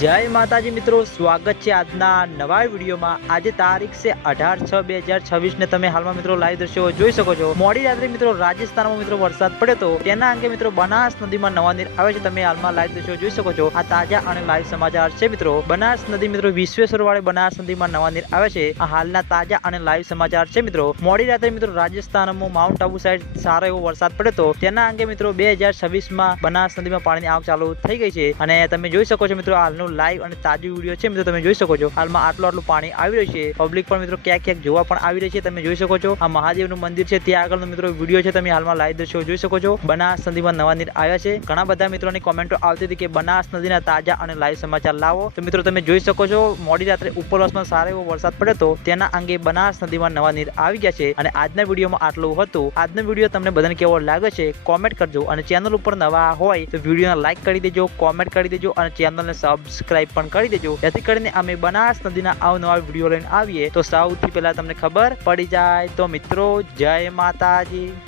જય માતાજી મિત્રો, સ્વાગત છે આજના નવા વિડીયોમાં। આજે તારીખ છે 18/6/2026 ને તમે હાલમાં મિત્રો લાઈવ દ્રશ્યો જોઈ શકો છો। મોડી રાત્રે મિત્રો રાજસ્થાનમાં મિત્રો વરસાદ પડ્યો તો તેના અંગે મિત્રો બનાસ નદીમાં નવા નીર આવે છે। તમે હાલમાં લાઈવ દ્રશ્યો જોઈ શકો છો। આ તાજા અને લાઈવ સમાચાર છે મિત્રો। બનાસ નદી મિત્રો વિશ્વેશ્વર વાળે બનાસ નદીમાં નવા નીર આવે છે। આ હાલના તાજા અને લાઈવ સમાચાર છે મિત્રો। મોડી રાત્રે મિત્રો રાજસ્થાનમાં માઉન્ટ આબુ સાઈડ સારો એવો વરસાદ પડ્યો તો તેના અંગે મિત્રો 2026માં બનાસ નદીમાં પાણીની આવક ચાલુ થઈ ગઈ છે અને તમે જોઈ શકો છો મિત્રો હાલનું લાઈવ અને તાજું વિડીયો છે મિત્રો। તમે જોઈ શકો છો હાલમાં આટલું પાણી આવી રહ્યું છે। પબ્લિક પણ મિત્રો ક્યાંક જોવા પણ આવી રહી છે। તમે જોઈ શકો છો આ મહાદેવનું મંદિર છે ત્યાં આગળનો મિત્રો વિડીયો છે। તમે હાલમાં લાઈવ દ્રશ્યો જોઈ શકો છો। બનાસ નદીમાં નવા નીર આવ્યા છે। ઘણા બધા મિત્રોની કોમેન્ટો આવતી હતી કે બનાસ નદીના તાજા અને લાઈવ સમાચાર લાવો। તો મિત્રો તમે જોઈ શકો છો મોડી રાત્રે ઉપરવાસમાં સારો એવો વરસાદ પડ્યો તો તેના અંગે બનાસ નદીમાં નવા નીર આવી ગયા છે અને આજના વિડીયોમાં આટલું હતું। આજનો વિડીયો તમને બધાને કેવો લાગે છે કોમેન્ટ કરજો અને ચેનલ ઉપર નવા હોય તો વિડીયોને લાઈક કરી દેજો, કોમેન્ટ કરી દેજો અને ચેનલને સબસ્ક્રાઇબ પણ કરી દેજો, જેથી કરીને અમે બનાસ નદીના અવનવા વિડીયો લઈને આવીએ તો સૌથી પહેલા તમને ખબર પડી જાય। તો મિત્રો જય માતાજી।